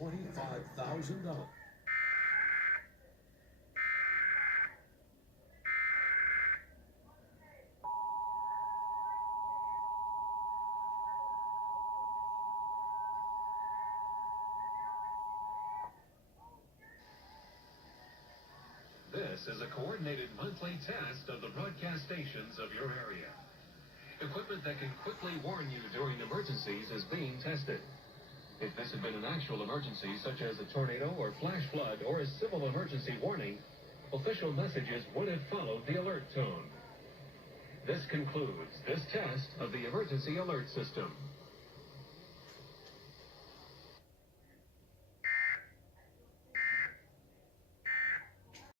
$25,000. This is a coordinated monthly test of the broadcast stations of your area. Equipment that can quickly warn you during emergencies is being tested. If this had been an actual emergency, such as a tornado or flash flood or a civil emergency warning, official messages would have followed the alert tone. This concludes this test of the emergency alert system.